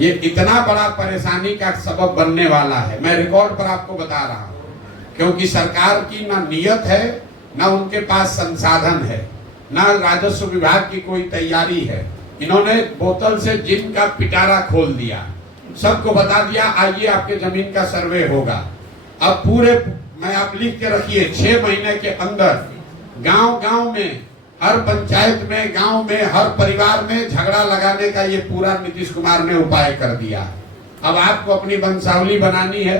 ये इतना बड़ा परेशानी का सबब बनने वाला है। मैं रिकॉर्ड पर आपको बता रहा हूं, क्योंकि सरकार की ना नियत है, ना उनके पास संसाधन है, ना राजस्व विभाग की कोई तैयारी है। इन्होंने बोतल से जिन का पिटारा खोल दिया, सबको बता दिया आइए आपके जमीन का सर्वे होगा। अब पूरे मैं आप लिख के रखिए 6 महीने के अंदर गांव गांव में, हर पंचायत में, गांव में, हर परिवार में झगड़ा लगाने का ये पूरा नीतीश कुमार ने उपाय कर दिया। अब आपको अपनी वंशावली बनानी है,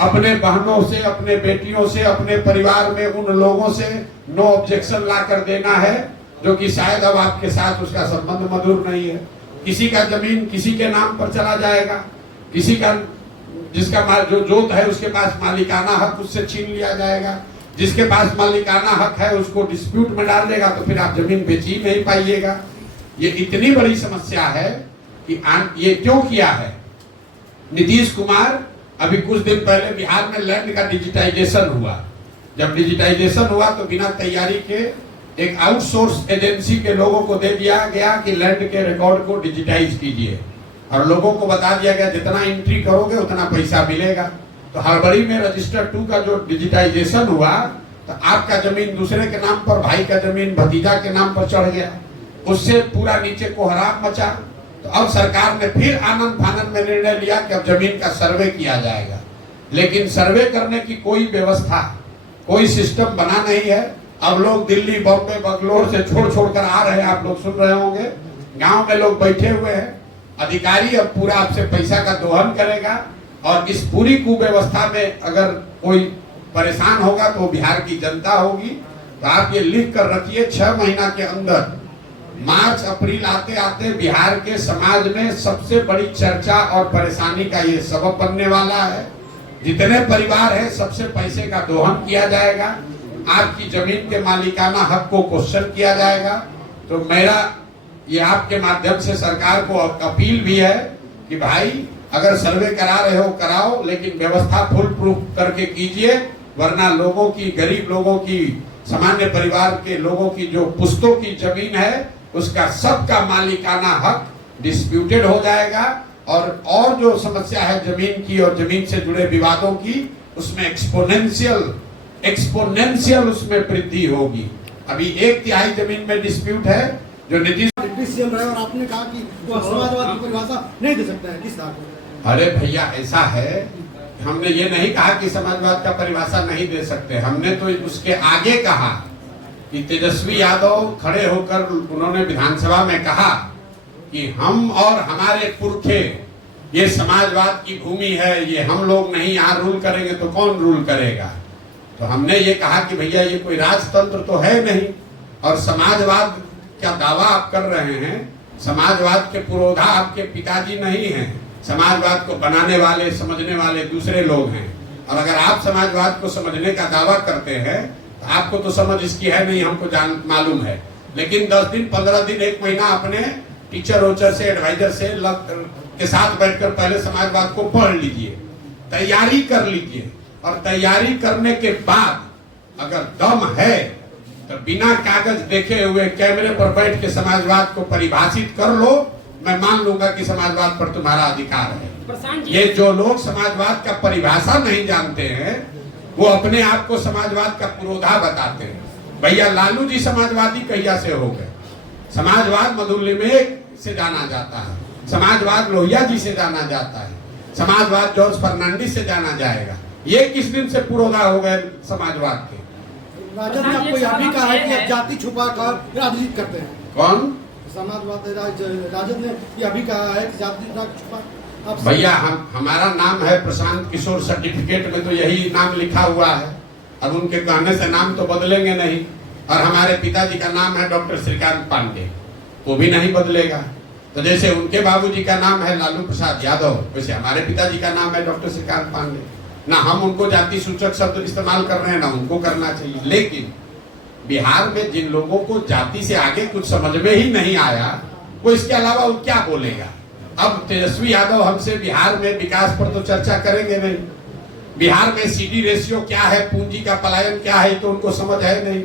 अपने बहनों से, अपने बेटियों से, अपने परिवार में उन लोगों से नो ऑब्जेक्शन ला कर देना है जो कि शायद अब आपके साथ उसका संबंध मधुर नहीं है। किसी का जमीन किसी के नाम पर चला जाएगा, किसी का जिसका जो जोत है उसके पास मालिकाना हक उससे छीन लिया जाएगा, जिसके पास मालिकाना हक है उसको डिस्प्यूट में डाल देगा, तो फिर आप जमीन बेच ही नहीं पाइएगा। ये इतनी बड़ी समस्या है कि ये क्यों किया है नीतीश कुमार। अभी कुछ दिन पहले बिहार में लैंड का डिजिटाइजेशन हुआ। जब डिजिटाइजेशन हुआ तो बिना तैयारी के एक आउटसोर्स एजेंसी के लोगों को दे दिया गया कि लैंड के रिकॉर्ड को डिजिटाइज कीजिए, और लोगों को बता दिया गया जितना एंट्री करोगे उतना पैसा मिलेगा। तो हड़बड़ी में रजिस्टर 2 का जो डिजिटाइजेशन हुआ तो आपका जमीन दूसरे के नाम पर, भाई का जमीन भतीजा के नाम पर चढ़ गया, उससे पूरा नीचे कोहराम मचा। तो अब सरकार ने फिर आनंद फानंद में निर्णय लिया कि अब जमीन का सर्वे किया जाएगा, लेकिन सर्वे करने की कोई व्यवस्था, कोई सिस्टम बना नहीं है। अब लोग दिल्ली, बॉम्बे, बंगलोर से छोड़ छोड़ कर आ रहे हैं, आप लोग सुन रहे होंगे। गांव में लोग बैठे हुए हैं, अधिकारी अब पूरा आपसे पैसा का दोहन करेगा, और इस पूरी कुव्यवस्था में अगर कोई परेशान होगा तो बिहार की जनता होगी। तो आप ये लिख कर रखिए 6 महीना के अंदर, मार्च अप्रैल आते आते बिहार के समाज में सबसे बड़ी चर्चा और परेशानी का ये सबब बनने वाला है। जितने परिवार है सबसे पैसे का दोहन किया जाएगा, आपकी जमीन के मालिकाना हक को क्वेश्चन किया जाएगा। तो मेरा ये आपके माध्यम से सरकार को अपील भी है कि भाई अगर सर्वे करा रहे हो कराओ, लेकिन व्यवस्था फुल प्रूफ करके कीजिए, वरना लोगों की, गरीब लोगों की, सामान्य परिवार के लोगों की जो पुश्तों की जमीन है उसका सबका मालिकाना हक डिस्प्यूटेड हो जाएगा, और जो समस्या है जमीन की और जमीन से जुड़े विवादों की, उसमें एक्सपोनेंशियल उसमें वृद्धि होगी। अभी 1/3 जमीन में डिस्प्यूट है जो नीतीश सीएम रहे, और आपने कहा कि वो समाजवाद की परिभाषा नहीं दे सकता है, किस तरह? अरे भैया ऐसा है, हमने ये नहीं कहा कि समाजवाद का परिभाषा नहीं दे सकते। हमने तो उसके आगे कहा कि तेजस्वी यादव खड़े होकर उन्होंने विधानसभा में कहा कि हम और हमारे पुरखे, ये समाजवाद की भूमि है, ये हम लोग नहीं यहाँ रूल करेंगे तो कौन रूल करेगा। तो हमने ये कहा कि भैया ये कोई राजतंत्र तो है नहीं, और समाजवाद क्या दावा आप कर रहे हैं, समाजवाद के पुरोधा आपके पिताजी नहीं हैं, समाजवाद को बनाने वाले, समझने वाले दूसरे लोग हैं। और अगर आप समाजवाद को समझने का दावा करते हैं तो आपको तो समझ इसकी है नहीं, हमको मालूम है, लेकिन 10 दिन, 15 दिन, 1 महीना अपने टीचर वोचर से, एडवाइजर से के साथ बैठकर पहले समाजवाद को पढ़ लीजिए, तैयारी कर लीजिए, और तैयारी करने के बाद अगर दम है तो बिना कागज देखे हुए कैमरे पर बैठ के समाजवाद को परिभाषित कर लो, मैं मान लूंगा कि समाजवाद पर तुम्हारा अधिकार है। ये जो लोग समाजवाद का परिभाषा नहीं जानते हैं वो अपने आप को समाजवाद का पुरोधा बताते हैं। भैया लालू जी समाजवादी कहिया से हो गए? समाजवाद मधुलिमेक से जाना जाता है, समाजवाद लोहिया जी से जाना जाता है, समाजवाद जॉर्ज फर्नांडिस से जाना जाएगा। ये किस दिन से पुरोधा हो गए समाजवाद के? राजद ने आपको यह भी कहा है कि आप जाति छुपा कर राजनीति करते हैं। कौन? समाजवाद राजद ने यह भी कहा है कि जाति छुपा। भैया हमारा नाम है प्रशांत किशोर, सर्टिफिकेट में तो यही नाम लिखा हुआ है। अब उनके कहने से नाम तो बदलेंगे नहीं, और हमारे पिताजी का नाम है डॉक्टर श्रीकांत पांडे, वो भी नहीं बदलेगा। तो जैसे उनके बाबूजी का नाम है लालू प्रसाद यादव, वैसे हमारे पिताजी का नाम है डॉक्टर श्रीकांत पांडे। ना हम उनको जाति सूचक शब्द इस्तेमाल कर रहे हैं, ना उनको करना चाहिए। लेकिन बिहार में जिन लोगों को जाति से आगे कुछ समझ में ही नहीं आया, वो इसके अलावा वो क्या बोलेगा। अब तेजस्वी यादव हमसे बिहार में विकास पर तो चर्चा करेंगे नहीं, बिहार में सीडी रेशियो क्या है, पूंजी का पलायन क्या है, तो उनको समझ है नहीं।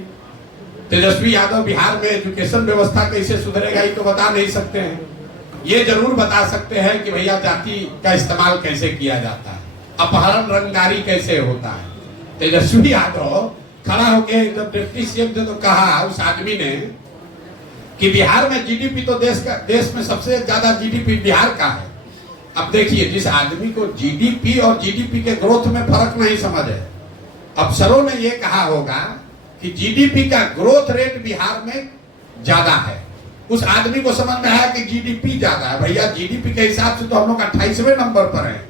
तेजस्वी यादव बिहार में एजुकेशन व्यवस्था कैसे सुधरेगा ये तो बता नहीं सकते हैं। ये जरूर बता सकते हैं कि भैया जाति का इस्तेमाल कैसे किया जाता है, अपहरण रंगदारी कैसे होता है। तेजस्वी यादव खड़ा होके जब डिप्टी सीएम ने तो कहा उस आदमी ने कि बिहार में जीडीपी तो देश में सबसे ज्यादा जीडीपी बिहार का है। अब देखिए, जिस आदमी को जीडीपी और जीडीपी के ग्रोथ में फर्क नहीं समझ है, अफसरों ने ये कहा होगा कि जीडीपी का ग्रोथ रेट बिहार में ज्यादा है। उस आदमी को समझ में आया कि जीडीपी ज्यादा है। भैया जीडीपी के हिसाब से तो हम लोग 28वें नंबर पर हैं,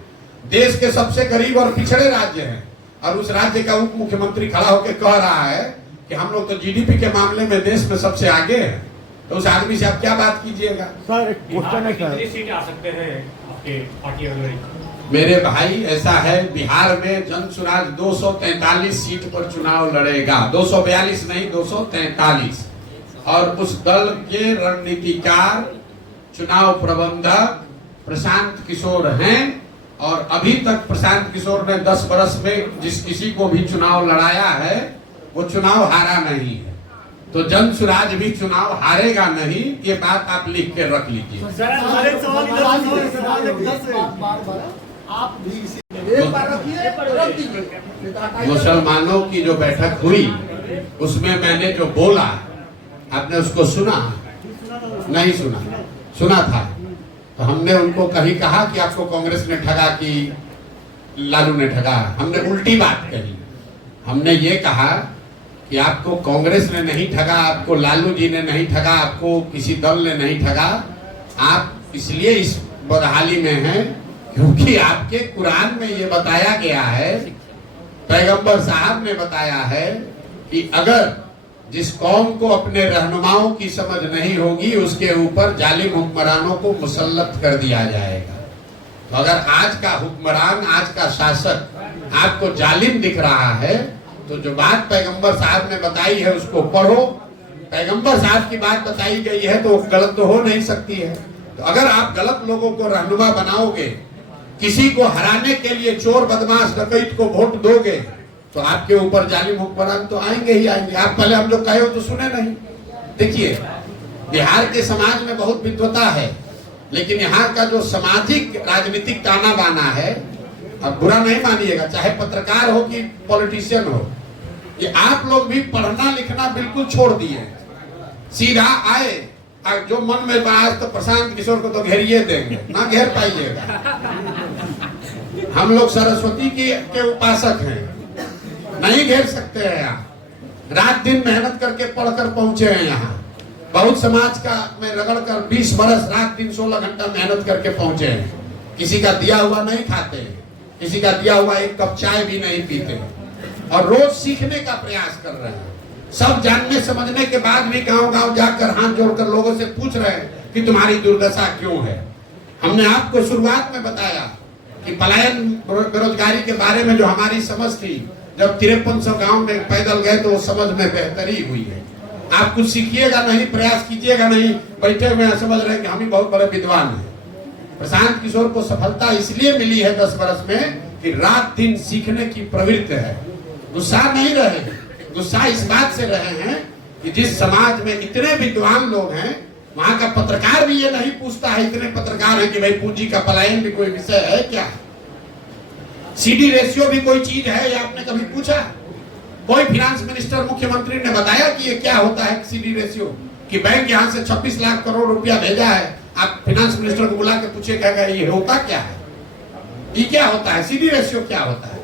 देश के सबसे गरीब और पिछड़े राज्य हैं, और उस राज्य का उप मुख्यमंत्री खड़ा होकर कह रहा है कि हम लोग तो जीडीपी के मामले में देश में सबसे आगे हैं। तो उस आदमी से आप क्या बात कीजिएगा। सर एक क्वेश्चन है सर, सीट आ सकते हैं आपके पार्टी अगुवाई? मेरे भाई ऐसा है, बिहार में जन स्वराज 243 सीट पर चुनाव लड़ेगा, 242 नहीं 243। और उस दल के रणनीतिकार चुनाव प्रबंधक प्रशांत किशोर हैं, और अभी तक प्रशांत किशोर ने 10 वर्ष में जिस किसी को भी चुनाव लड़ाया है वो चुनाव हारा नहीं है। तो जन स्वराज भी चुनाव हारेगा नहीं, ये बात आप लिख के रख लीजिए। मुसलमानों की जो बैठक हुई उसमें मैंने जो बोला आपने उसको सुना? नहीं सुना? सुना था तो हमने उनको कहीं कहा कि आपको कांग्रेस ने ठगा कि लालू ने ठगा? हमने उल्टी बात कही। हमने ये कहा कि आपको कांग्रेस ने नहीं ठगा, आपको लालू जी ने नहीं ठगा, आपको किसी दल ने नहीं ठगा। आप इसलिए इस बदहाली में हैं क्योंकि आपके कुरान में ये बताया गया है, पैगंबर साहब ने बताया है कि अगर जिस कौम को अपने रहनुमाओं की समझ नहीं होगी उसके ऊपर जालिम हुक्मरानों को मुसल्लत कर दिया जाएगा। तो अगर आज का हुक्मरान, आज का शासक आपको जालिम दिख रहा है तो जो बात पैगंबर साहब ने बताई है उसको पढ़ो। पैगंबर साहब की बात बताई गई है तो वो गलत तो हो नहीं सकती है। तो अगर आप गलत लोगों को रहनुमा बनाओगे, किसी को हराने के लिए चोर बदमाश डकैत को वोट दोगे तो आपके ऊपर जालिम हुक्मरान तो आएंगे ही आएंगे। आप पहले हम लोग कहे हो तो सुने नहीं। देखिए, बिहार के समाज में बहुत विद्वता है, लेकिन यहाँ का जो सामाजिक राजनीतिक ताना बाना है, अब बुरा नहीं मानिएगा, चाहे पत्रकार हो कि पॉलिटिशियन हो, ये आप लोग भी पढ़ना लिखना बिल्कुल छोड़ दिए। सीधा आए और जो मन में बात तो प्रशांत किशोर को तो घेरिए देंगे, ना घेर पाइएगा। हम लोग सरस्वती के उपासक हैं, नहीं घेर सकते हैं। आप रात दिन मेहनत करके पढ़कर पहुंचे हैं यहाँ, बहुत समाज का में रगड़ कर 20 बरस रात दिन 16 घंटा मेहनत करके पहुंचे हैं। किसी का दिया हुआ नहीं खाते, किसी का दिया हुआ एक कप चाय भी नहीं पीते, और रोज सीखने का प्रयास कर रहे हैं। सब जानने समझने के बाद भी गांव-गांव जाकर हाथ जोड़कर लोगों से पूछ रहे हैं कि तुम्हारी दुर्दशा क्यों है। हमने आपको शुरुआत में बताया कि पलायन बेरोजगारी के बारे में जो हमारी समझ थी, जब 5300 गांव में पैदल गए तो वो समझ में बेहतरी हुई है। आप कुछ सीखिएगा नहीं, प्रयास कीजिएगा नहीं, बैठे हुए समझ रहे हैं कि हम ही बहुत बड़े विद्वान हैं। प्रशांत किशोर को सफलता इसलिए मिली है 10 वर्ष में कि रात दिन सीखने की प्रवृत्ति है। गुस्सा नहीं रहे, गुस्सा इस बात से रहे हैं कि जिस समाज में इतने विद्वान लोग हैं वहां का पत्रकार भी ये नहीं पूछता है, इतने पत्रकार हैं कि भाई पूंजी का पलायन भी कोई विषय है क्या, सीडी रेशियो भी कोई चीज है, ये आपने कभी पूछा? कोई फाइनेंस मिनिस्टर मुख्यमंत्री ने बताया कि ये क्या होता है सीडी रेशियो, कि बैंक यहां से 26 लाख करोड़ रुपया भेजा है, आप फाइनेंस मिनिस्टर को बुला के पूछे क्या ये होता क्या है, ये क्या होता है, सीडी रेशियो क्या होता है?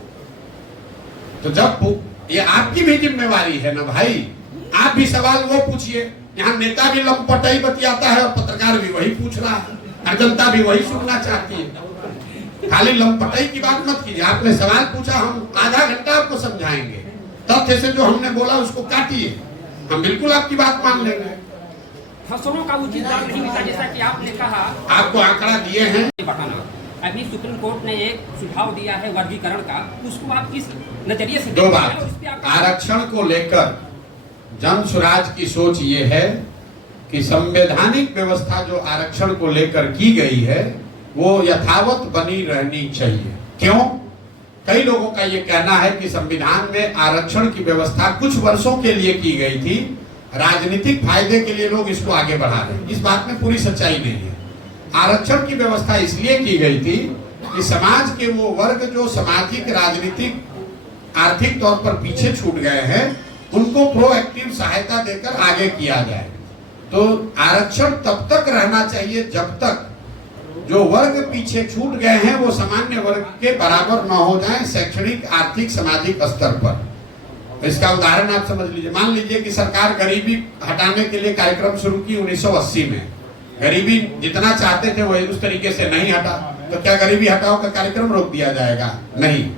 तो जब ये आपकी भी जिम्मेवारी है ना भाई, आप भी सवाल वो पूछिए। यहाँ नेता भी लंपटाई बतियाता है और पत्रकार भी वही पूछ रहा है, और जनता भी वही सुनना चाहती है। खाली लंपटाई की बात मत कीजिए। आपने सवाल पूछा, हम आधा घंटा आपको समझाएंगे, तथ्य से जो हमने बोला उसको काटिए, हम बिल्कुल आपकी बात मान लेंगे। फसलों का उचित दाम नहीं मिलता, जैसा कि आपने कहा, आपको आंकड़ा दिए हैं। अभी सुप्रीम कोर्ट ने एक सुझाव दिया है वर्गीकरण का, उसको आप किस नजरिए से? दो बात, आरक्षण को लेकर जन स्वराज की सोच ये है कि संवैधानिक व्यवस्था जो आरक्षण को लेकर की गई है वो यथावत बनी रहनी चाहिए। क्यों? कई लोगों का ये कहना है कि संविधान में आरक्षण की व्यवस्था कुछ वर्षों के लिए की गई थी, राजनीतिक फायदे के लिए लोग इसको आगे बढ़ा रहे हैं। इस बात में पूरी सच्चाई नहीं है। आरक्षण की व्यवस्था इसलिए की गई थी कि समाज के वो वर्ग जो सामाजिक, राजनीतिक, आर्थिक तौर पर पीछे छूट गए हैं, उनको प्रोएक्टिव सहायता देकर आगे किया जाए। तो आरक्षण तब तक रहना चाहिए जब तक जो वर्ग पीछे छूट गए हैं वो सामान्य वर्ग के बराबर न हो जाएं शैक्षणिक, आर्थिक, सामाजिक स्तर पर। इसका उदाहरण आप समझ लीजिए। मान लीजिए कि सरकार गरीबी हटाने के लिए कार्यक्रम शुरू की 1980 में। गरीबी जितना चाहते थे वही उस तरीके से नहीं हटा, तो क्या गरीबी हटाओ का कार्यक्रम रोक दिया जाएगा? नहीं।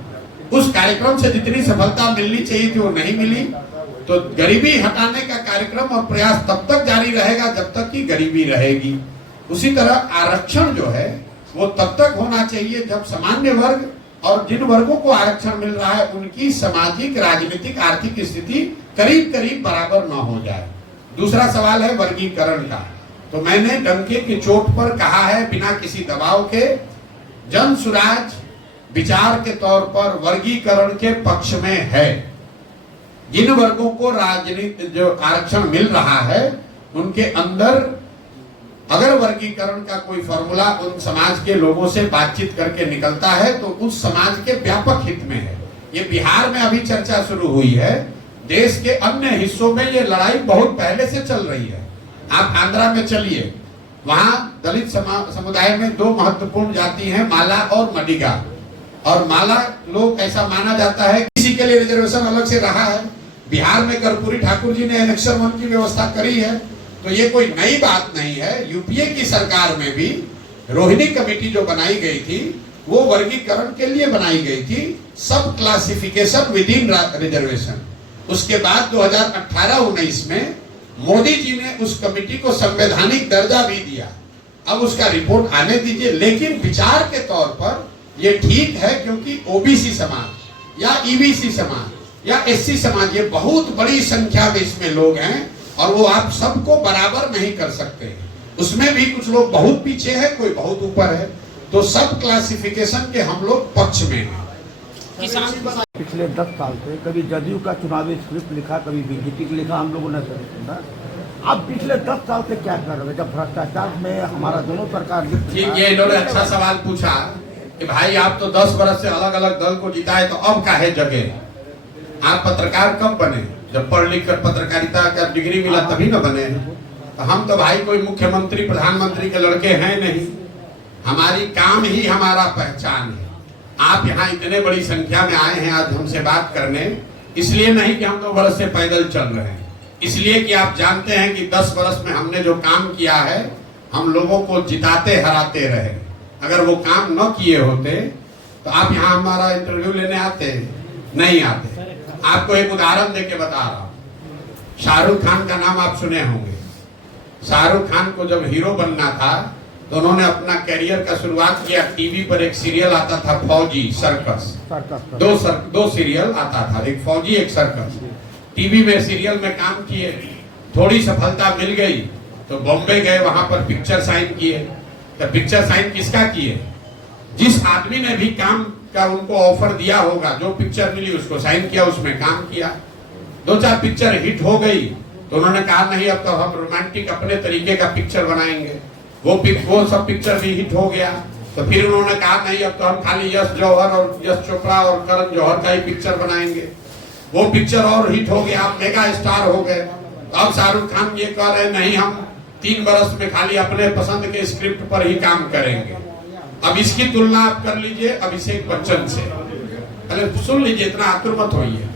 उस कार्यक्रम से जितनी सफलता मिलनी चाहिए थी वो नहीं मिली। तो गरीबी हटाने का कार्यक्रम और प्रयास तब तक जारी रहेगा जब तक कि गरीबी रहेगी। उसी तरह आरक्षण जो है वो तब तक होना चाहिए जब सामान्य वर्ग और जिन वर्गों को आरक्षण मिल रहा है उनकी सामाजिक, राजनीतिक, आर्थिक स्थिति करीब करीब बराबर न हो जाए। दूसरा सवाल है वर्गीकरण का। तो मैंने डंके की चोट पर कहा है, बिना किसी दबाव के, जन सुराज विचार के तौर पर वर्गीकरण के पक्ष में है। जिन वर्गों को राजनीति जो आरक्षण मिल रहा है उनके अंदर अगर वर्गीकरण का कोई फॉर्मूला उन समाज के लोगों से बातचीत करके निकलता है तो उस समाज के व्यापक हित में है। ये बिहार में अभी चर्चा शुरू हुई है, देश के अन्य हिस्सों में ये लड़ाई बहुत पहले से चल रही है। आप आंध्रा में चलिए, वहां दलित समुदाय में दो महत्वपूर्ण जाति हैं, माला और मडिगा। और माला लोग ऐसा माना जाता है किसी के लिए रिजर्वेशन अलग से रहा है। बिहार में कर्पूरी ठाकुर जी ने एनेक्शन 1 की व्यवस्था करी है। तो ये कोई नई बात नहीं है। यूपीए की सरकार में भी रोहिणी कमेटी जो बनाई गई थी वो वर्गीकरण के लिए बनाई गई थी, सब क्लासिफिकेशन विद इन रिजर्वेशन। उसके बाद 2018-19 में मोदी जी ने उस कमेटी को संवैधानिक दर्जा भी दिया। अब उसका रिपोर्ट आने दीजिए। लेकिन विचार के तौर पर ये ठीक है, क्योंकि ओबीसी समाज या ईबीसी समाज या एससी समाज, ये बहुत बड़ी संख्या में इसमें लोग हैं और वो आप सबको बराबर नहीं कर सकते। उसमें भी कुछ लोग बहुत पीछे हैं, कोई बहुत ऊपर है। तो सब क्लासिफिकेशन के हम लोग पक्ष में हैं। पिछले 10 साल से कभी जदयू का चुनावी स्क्रिप्ट लिखा, कभी बीजेपी का लिखा, हम लोगों ने सुना। अब पिछले 10 साल से क्या कर रहे हैं जब भ्रष्टाचार में हमारा दोनों सरकार। ठीक, ये इन्होंने अच्छा सवाल पूछा कि भाई आप तो 10 वर्ष से अलग अलग दल को जिताए, तो अब काहे जगह? आप पत्रकार कब बने? जब पढ़ लिख कर पत्रकारिता का डिग्री मिला तभी न बने। तो हम तो भाई कोई मुख्यमंत्री, प्रधानमंत्री के लड़के हैं नहीं। हमारी काम ही हमारा पहचान है। आप यहाँ इतने बड़ी संख्या में आए हैं आज हमसे बात करने, इसलिए नहीं कि हम 2 वर्ष से पैदल चल रहे हैं, इसलिए कि आप जानते हैं कि 10 वर्ष में हमने जो काम किया है, हम लोगों को जिताते हराते रहे। अगर वो काम न किए होते तो आप यहाँ हमारा इंटरव्यू लेने आते? नहीं आते। आपको एक उदाहरण देके बता रहा हूँ। शाहरुख खान का नाम आप सुने होंगे। शाहरुख खान को जब हीरो बनना था तो उन्होंने अपना करियर का शुरुआत किया। टीवी पर एक सीरियल आता था फौजी सर्कस, दो सीरियल आता था, एक फौजी एक सर्कस। टीवी में सीरियल में काम किए, थोड़ी सफलता मिल गई तो बॉम्बे गए, वहां पर पिक्चर साइन किए। तो पिक्चर साइन किसका किए? जिस आदमी ने भी काम का उनको ऑफर दिया होगा, जो पिक्चर मिली उसको साइन किया, उसमें काम किया। 2-4 पिक्चर हिट हो गई तो उन्होंने कहा नहीं, अब तो हम रोमांटिक अपने तरीके का पिक्चर बनाएंगे। वो सब पिक्चर भी हिट हो गया। तो फिर उन्होंने कहा नहीं, अब तो हम खाली यश जौहर और यश चोपड़ा और करण जौहर का ही पिक्चर बनाएंगे। वो पिक्चर और हिट हो गया, मेगा स्टार हो गए। तो अब शाहरुख खान ये कह रहे नहीं, हम 3 वर्ष में खाली अपने पसंद के स्क्रिप्ट पर ही काम करेंगे। अब इसकी तुलना आप कर लीजिए अभिषेक बच्चन से। पहले सुन लीजिए, इतना आतुर मत होइए।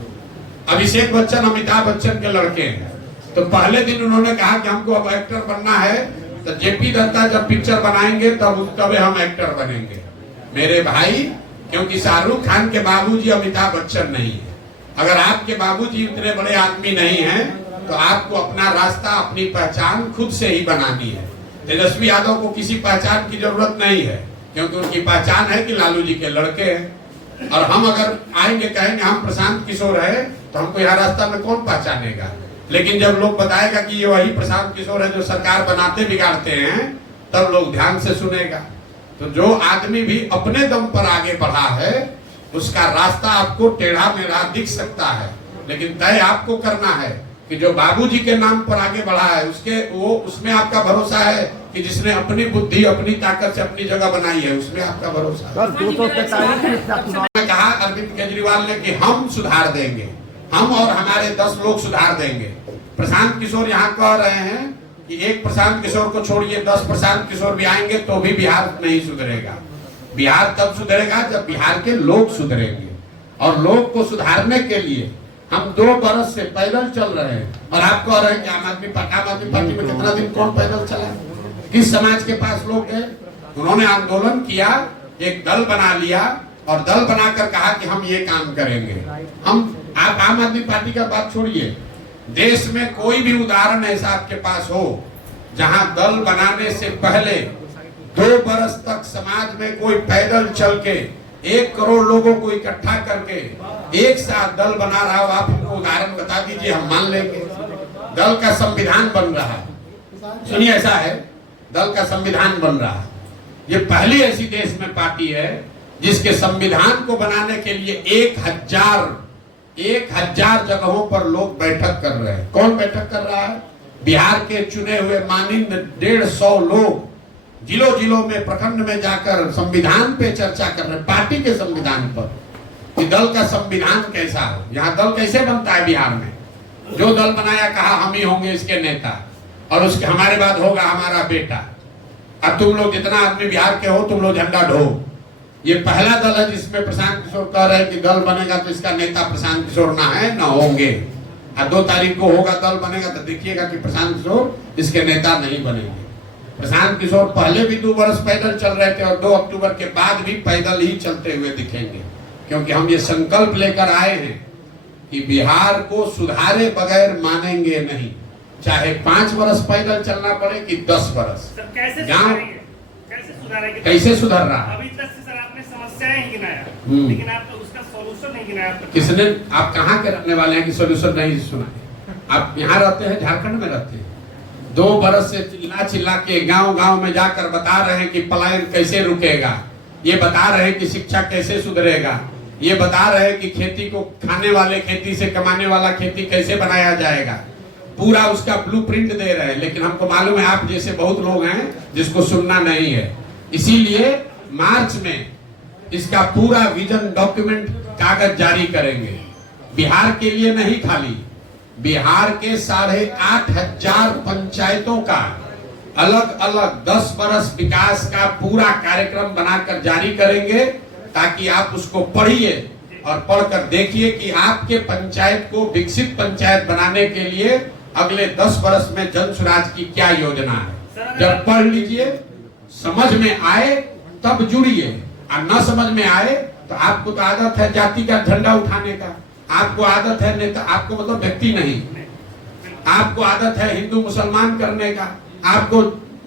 अभिषेक बच्चन अमिताभ बच्चन के लड़के हैं। तो पहले दिन उन्होंने कहा कि हमको अब एक्टर बनना है, तो जेपी दत्ता जब पिक्चर बनाएंगे तब हम एक्टर बनेंगे। मेरे भाई, क्योंकि शाहरुख खान के बाबूजी अमिताभ बच्चन नहीं है। अगर आपके बाबूजी इतने बड़े आदमी नहीं हैं तो आपको अपना रास्ता, अपनी पहचान खुद से ही बनानी है। तेजस्वी यादव को किसी पहचान की जरूरत नहीं है, क्योंकि उनकी पहचान है कि लालू जी के लड़के हैं। और हम अगर आएंगे कहेंगे हम प्रशांत किशोर है, तो हमको यहाँ रास्ता में कौन पहचानेगा? लेकिन जब लोग बताएगा कि ये वही प्रशांत किशोर है जो सरकार बनाते बिगाड़ते हैं, तब लोग ध्यान से सुनेगा। तो जो आदमी भी अपने दम पर आगे बढ़ा है उसका रास्ता आपको टेढ़ा मेढ़ा दिख सकता है, लेकिन तय आपको करना है कि जो बाबूजी के नाम पर आगे बढ़ा है उसमें आपका भरोसा है कि जिसने अपनी बुद्धि अपनी ताकत से अपनी जगह बनाई है उसमें आपका भरोसा है? सर 243 का चुनाव ने कहा अरविंद केजरीवाल ने कि हम सुधार देंगे, हम और हमारे 10 लोग सुधार देंगे। प्रशांत किशोर यहाँ कह रहे हैं कि एक प्रशांत किशोर को छोड़िए 10 प्रशांत किशोर भी आएंगे तो भी बिहार नहीं सुधरेगा। बिहार तब सुधरेगा जब बिहार के लोग सुधरेंगे, और लोग को सुधारने के लिए हम 2 बरस से पैदल चल रहे हैं। और आप कह रहे हैं कि आम आदमी पार्टी में कितना दिन कौन पैदल चला, किस समाज के पास लोग गए? उन्होंने आंदोलन किया, एक दल बना लिया और दल बनाकर कहा कि हम ये काम करेंगे। आप आम आदमी पार्टी का बात छोड़िए, देश में कोई भी उदाहरण ऐसा आपके पास हो जहां दल बनाने से पहले 2 बरस तक समाज में कोई पैदल चल के 1 करोड़ लोगों को इकट्ठा करके एक साथ दल बना रहा हो? आप हमको उदाहरण बता दीजिए, हम मान लेंगे। दल का संविधान बन रहा है, सुनिए, ऐसा है, दल का संविधान बन रहा है। ये पहली ऐसी देश में पार्टी है जिसके संविधान को बनाने के लिए 1000 जगहों पर लोग बैठक कर रहे हैं। कौन बैठक कर रहा है? बिहार के चुने हुए माननीय 150 लोग जिलों में, प्रखंड में जाकर संविधान पे चर्चा कर रहे हैं, पार्टी के संविधान पर, कि दल का संविधान कैसा हो, यहाँ दल कैसे बनता है। बिहार में जो दल बनाया कहा हम ही होंगे इसके नेता, और उसके हमारे बाद होगा हमारा बेटा। अब तुम लोग जितना आदमी बिहार के हो तुम लोग झंडा ढो। ये पहला दल है जिसमें प्रशांत किशोर कह रहे हैं कि दल बनेगा तो इसका नेता प्रशांत किशोर ना है ना होंगे। अब 2 तारीख को होगा दल बनेगा तो देखिएगा कि प्रशांत किशोर इसके नेता नहीं बनेंगे। प्रशांत किशोर पहले भी 2 बरस पैदल चल रहे थे और 2 अक्टूबर के बाद भी पैदल ही चलते हुए दिखेंगे, क्योंकि हम ये संकल्प लेकर आए हैं कि बिहार को सुधारे बगैर मानेंगे नहीं, चाहे 5 बरस पैदल चलना पड़े कि 10 बरस। कैसे सुधर रहा है? अभी तक सर आपने समस्याएं ही गिनाया, लेकिन आपने उसका सॉल्यूशन नहीं गिनाया। किसने? आप कहाँ के रहने वाले हैं कि सॉल्यूशन नहीं सुना? आप यहाँ रहते हैं, झारखंड में रहते हैं। 2 बरस से चिल्ला के गांव में जाकर बता रहे हैं कि पलायन कैसे रुकेगा, ये बता रहे हैं कि शिक्षा कैसे सुधरेगा, ये बता रहे हैं कि खेती को खाने वाले खेती से कमाने वाला खेती कैसे बनाया जाएगा, पूरा उसका ब्लूप्रिंट दे रहे हैं। लेकिन हमको मालूम है आप जैसे बहुत लोग हैं जिसको सुनना नहीं है, इसीलिए मार्च में इसका पूरा विजन डॉक्यूमेंट कागज जारी करेंगे। बिहार के लिए नहीं, खाली बिहार के 8,500 पंचायतों का अलग अलग 10 बरस विकास का पूरा कार्यक्रम बनाकर जारी करेंगे, ताकि आप उसको पढ़िए और पढ़कर देखिए कि आपके पंचायत को विकसित पंचायत बनाने के लिए अगले 10 बरस में जन स्वराज की क्या योजना है। जब पढ़ लीजिए, समझ में आए तब जुड़िए, और न समझ में आए तो आपको तो आदत है जाति का झंडा उठाने का, आपको आदत है नेता, आपको मतलब व्यक्ति नहीं, आपको आदत है हिंदू मुसलमान करने का, आपको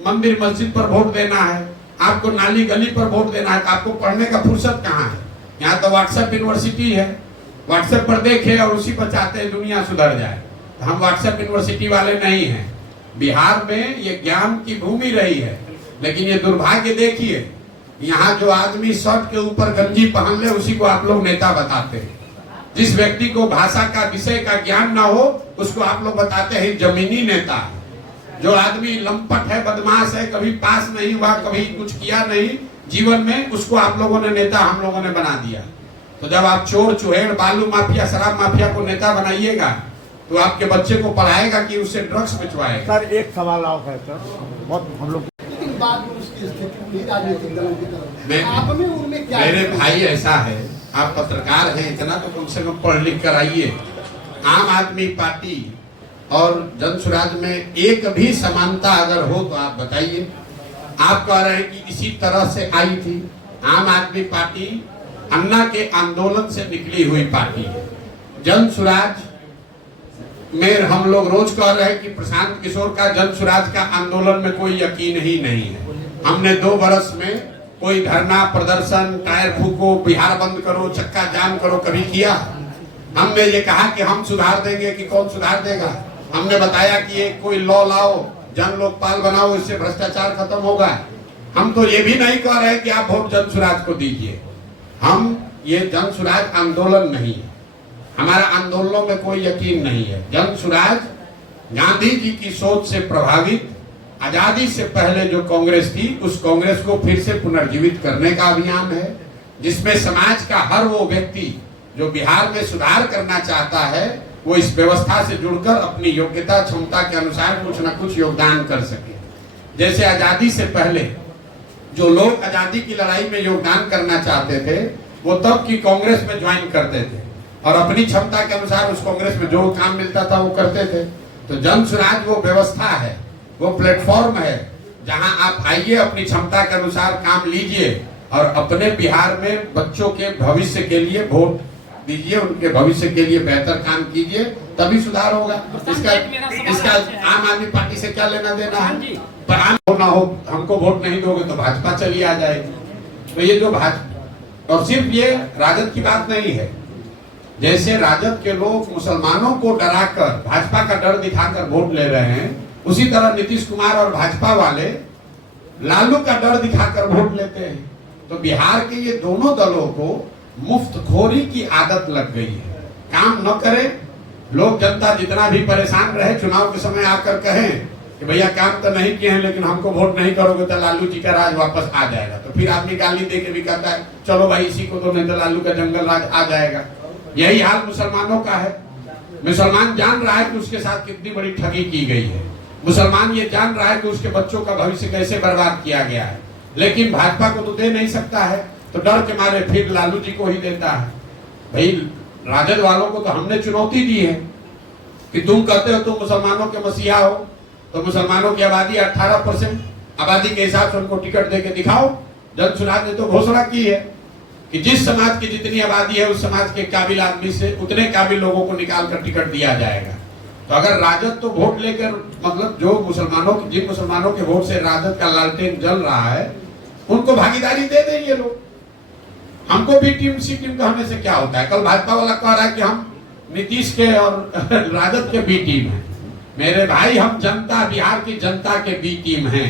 मंदिर मस्जिद पर वोट देना है, आपको नाली गली पर वोट देना है, तो आपको पढ़ने का फुर्सत कहाँ है? यहाँ तो व्हाट्सएप यूनिवर्सिटी है, व्हाट्सएप पर देखे और उसी पर चाहते हैं दुनिया सुधर जाए। तो हम व्हाट्सएप यूनिवर्सिटी वाले नहीं हैं। बिहार में ये ज्ञान की भूमि रही है, लेकिन ये दुर्भाग्य देखिए, यहाँ जो आदमी शर्ट के ऊपर गंजी पहन ले उसी को आप लोग नेता बताते हैं। जिस व्यक्ति को भाषा का विषय का ज्ञान ना हो उसको आप लोग बताते हैं जमीनी नेता। जो आदमी लंपट है, बदमाश है, कभी पास नहीं हुआ, कभी कुछ किया नहीं जीवन में, उसको आप लोगों ने नेता हम लोगों ने बना दिया। तो जब आप चोर चुहेड़ बालू माफिया शराब माफिया को नेता बनाइएगा तो आपके बच्चे को पढ़ाएगा कि उससे ड्रग्स बिचवाएगा? सर एक सवाल और है सर, बहुत हम लोग बाद में उसकी स्थिति हुई राजनीतिक दलों की तरफ, आपने उनमें क्या? मेरे भाई ऐसा है, आप पत्रकार हैं, इतना तो कम से कम पढ़ लिख कर आइए। आम आदमी पार्टी और जन स्वराज में एक भी समानता अगर हो तो आप बताइए। आप कह रहे हैं कि इसी तरह से आई थी। आम आदमी पार्टी अन्ना के आंदोलन से निकली हुई पार्टी है। जन स्वराज में हम लोग रोज कह रहे हैं कि प्रशांत किशोर का जन स्वराज का आंदोलन में कोई यकीन ही नहीं है। हमने 2 बरस में कोई धरना प्रदर्शन, टायर फूको, बिहार बंद करो, चक्का जाम करो कभी किया? हमने ये कहा कि हम सुधार देंगे कि कौन सुधार देगा? हमने बताया कि एक कोई लॉ लाओ, जन लोकपाल बनाओ, इससे भ्रष्टाचार खत्म होगा। हम तो ये भी नहीं कह रहे कि आप वोट जन स्वराज को दीजिए। हम ये जन स्वराज आंदोलन नहीं है, हमारा आंदोलनों में कोई यकीन नहीं है। जन स्वराज गांधी जी की सोच से प्रभावित आजादी से पहले जो कांग्रेस थी उस कांग्रेस को फिर से पुनर्जीवित करने का अभियान है, जिसमें समाज का हर वो व्यक्ति जो बिहार में सुधार करना चाहता है वो इस व्यवस्था से जुड़कर अपनी योग्यता क्षमता के अनुसार कुछ न कुछ योगदान कर सके। जैसे आजादी से पहले जो लोग आजादी की लड़ाई में योगदान करना चाहते थे वो तब की कांग्रेस में ज्वाइन करते थे और अपनी क्षमता के अनुसार उस कांग्रेस में जो काम मिलता था वो करते थे। तो जन स्वराज वो व्यवस्था है, वो प्लेटफॉर्म है जहां आप आइए, अपनी क्षमता के अनुसार काम लीजिए और अपने बिहार में बच्चों के भविष्य के लिए वोट दीजिए, उनके भविष्य के लिए बेहतर काम कीजिए, तभी सुधार होगा। इसका आम आदमी पार्टी से क्या लेना देना है? पर आम हो ना हो, हमको वोट नहीं दोगे तो भाजपा चली आ जाएगी। तो ये जो भाजपा, और सिर्फ ये राजद की बात नहीं है, जैसे राजद के लोग मुसलमानों को डराकर भाजपा का डर दिखाकर वोट ले रहे हैं, उसी तरह नीतीश कुमार और भाजपा वाले लालू का डर दिखाकर वोट लेते हैं। तो बिहार के ये दोनों दलों को मुफ्तखोरी की आदत लग गई है। काम न करे, लोग जनता जितना भी परेशान रहे, चुनाव के समय आकर कहें कि भैया काम तो नहीं किए हैं लेकिन हमको वोट नहीं करोगे तो लालू जी का राज वापस आ जाएगा। तो फिर आदमी गाली दे के भी कहता है चलो भाई इसी को, तो नहीं तो लालू का जंगल राज आ जाएगा। यही हाल मुसलमानों का है। मुसलमान जान रहा है कि उसके साथ कितनी बड़ी ठगी की गई है, मुसलमान ये जान रहा है कि उसके बच्चों का भविष्य कैसे बर्बाद किया गया है, लेकिन भाजपा को तो दे नहीं सकता है, तो डर के मारे फिर लालू जी को ही देता है। भाई राजद वालों को तो हमने चुनौती दी है कि तुम कहते हो तुम मुसलमानों के मसीहा हो, तो मुसलमानों की आबादी 18% आबादी के हिसाब से उनको टिकट दे के दिखाओ। जन सुराज ने तो घोषणा की है कि जिस समाज की जितनी आबादी है उस समाज के काबिल आदमी से उतने काबिल लोगों को निकाल कर टिकट दिया जाएगा। तो अगर राजद तो वोट लेकर, मतलब जो मुसलमानों, जिन मुसलमानों के वोट से राजद का लालटेन जल रहा है, उनको भागीदारी दे दें ये लोग। हमको बी टीम सी टीम कहने से क्या होता है? कल भाजपा वाला कह रहा है कि हम नीतीश के और राजद के बी टीम हैं। मेरे भाई, हम जनता, बिहार की जनता के बी टीम हैं,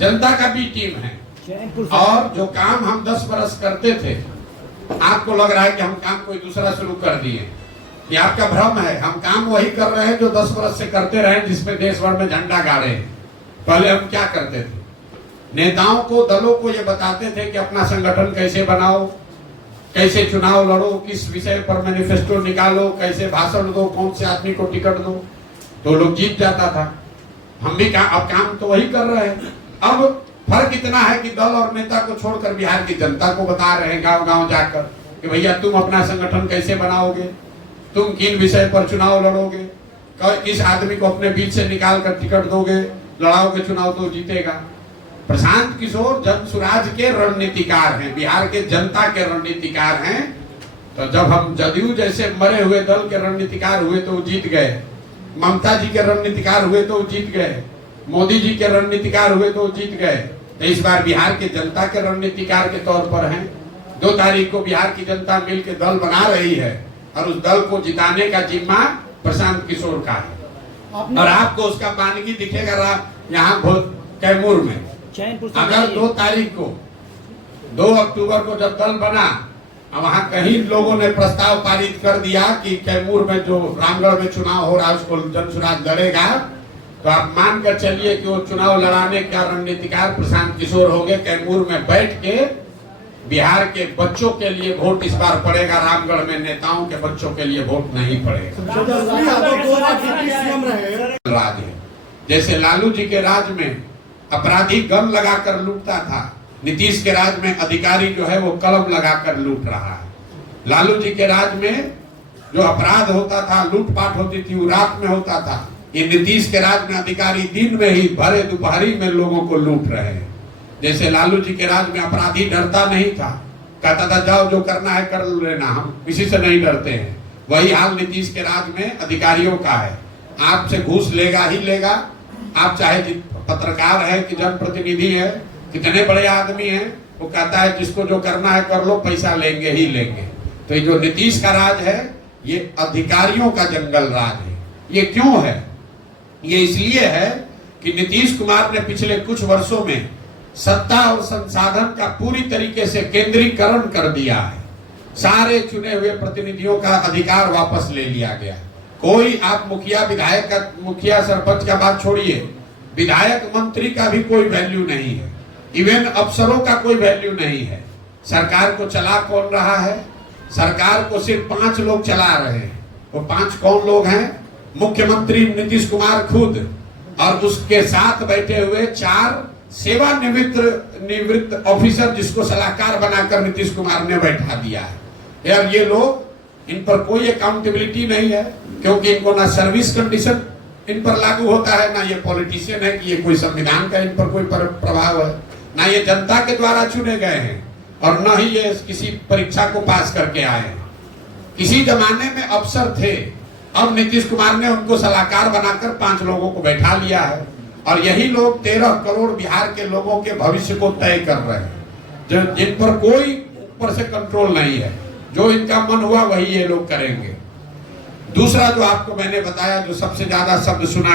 जनता का बी टीम है। और जो काम हम 10 बरस करते थे, आपको लग रहा है कि हम काम कोई दूसरा शुरू कर दिए, ये आपका भ्रम है। हम काम वही कर रहे हैं जो 10 बरस से करते रहे, जिसमें देश भर में झंडा गाड़े हैं। पहले हम क्या करते थे? नेताओं को, दलों को ये बताते थे कि अपना संगठन कैसे बनाओ, कैसे चुनाव लड़ो, किस विषय पर मैनिफेस्टो निकालो, कैसे भाषण दो, कौन से आदमी को टिकट दो, तो लोग जीत जाता था। हम भी अब काम तो वही कर रहे हैं। अब फर्क इतना है कि दल और नेता को छोड़कर बिहार की जनता को बता रहे हैं गांव गांव जाकर कि भैया तुम अपना संगठन कैसे बनाओगे, तुम किन विषय पर चुनाव लड़ोगे, किस आदमी को अपने बीच से निकाल कर टिकट दोगे, लड़ाओगे चुनाव तो जीतेगा। प्रशांत किशोर जन सुराज के रणनीतिकार हैं, बिहार के जनता के रणनीतिकार हैं। तो जब हम जदयू जैसे मरे हुए दल के रणनीतिकार हुए तो जीत गए, ममता जी के रणनीतिकार हुए तो जीत गए, मोदी जी के रणनीतिकार हुए तो जीत गए। तो इस बार बिहार के जनता के रणनीतिकार के तौर पर हैं। 2 तारीख को बिहार की जनता मिलकर दल बना रही है और उस दल को जिताने का जिम्मा प्रशांत किशोर का है। और आपको उसका बानगी दिखेगा यहाँ कैमूर में। अगर 2 तारीख को, 2 अक्टूबर को जब दल बना, वहां कहीं लोगों ने प्रस्ताव पारित कर दिया कि कैमूर में जो रामगढ़ में चुनाव हो रहा है उसको जन सुराज लड़ेगा, तो आप मान कर चलिए कि वो चुनाव लड़ाने का रणनीतिकार प्रशांत किशोर होंगे। कैमूर में बैठ के बिहार के बच्चों के लिए वोट इस बार पड़ेगा, रामगढ़ में नेताओं के बच्चों के लिए वोट नहीं पड़ेगा। राज है, जैसे लालू जी के राज में अपराधी गन लगाकर लूटता था, नीतीश के राज में अधिकारी जो है वो कलम लगाकर लूट रहा है। लालू जी के राज में जो अपराध होता था, लूटपाट होती थी, वो रात में होता था। ये नीतीश के राज में अधिकारी दिन में ही भरे दोपहरी में लोगों को लूट रहे हैं। जैसे लालू जी के राज में अपराधी डरता नहीं था, कहता था जाओ जो करना है कर लेना, हम किसी से नहीं डरते हैं। वही हाल नीतीश के राज में अधिकारियों का है। आपसे घूस लेगा ही लेगा, आप चाहे पत्रकार है कि जनप्रतिनिधि है, कितने बड़े आदमी हैं, वो कहता है जिसको जो करना है कर लो, पैसा लेंगे ही लेंगे। तो ये जो नीतीश का राज है ये अधिकारियों का जंगल राज है। ये क्यों है? ये इसलिए है कि नीतीश कुमार ने पिछले कुछ वर्षों में सत्ता और संसाधन का पूरी तरीके से केंद्रीकरण कर दिया है। सारे चुने हुए प्रतिनिधियों का अधिकार वापस ले लिया गया। कोई आप मुखिया, विधायक का, मुखिया सरपंच का बात छोड़िए, विधायक मंत्री का भी कोई वैल्यू नहीं है, इवन अफसरों का कोई वैल्यू नहीं है। सरकार को चला कौन रहा है? सरकार को सिर्फ 5 लोग चला रहे हैं। वो 5 कौन लोग हैं? मुख्यमंत्री नीतीश कुमार खुद और उसके साथ बैठे हुए 4 सेवानिवृत्त ऑफिसर जिसको सलाहकार बनाकर नीतीश कुमार ने बैठा दिया है। यार ये लोग, इन पर कोई अकाउंटेबिलिटी नहीं है, क्योंकि इनको ना सर्विस कंडीशन इन पर लागू होता है, ना ये पॉलिटिशियन है कि ये कोई संविधान का इन पर कोई प्रभाव है, ना ये जनता के द्वारा चुने गए हैं, और न ही ये किसी परीक्षा को पास करके आए हैं। किसी जमाने में अफसर थे, अब नीतीश कुमार ने उनको सलाहकार बनाकर 5 लोगों को बैठा लिया है, और यही लोग 13 करोड़ बिहार के लोगों के भविष्य को तय कर रहे हैं, जो जिन पर कोई ऊपर से कंट्रोल नहीं है। जो इनका मन हुआ वही ये लोग करेंगे। दूसरा जो आपको मैंने बताया, जो सबसे ज्यादा शब्द सुना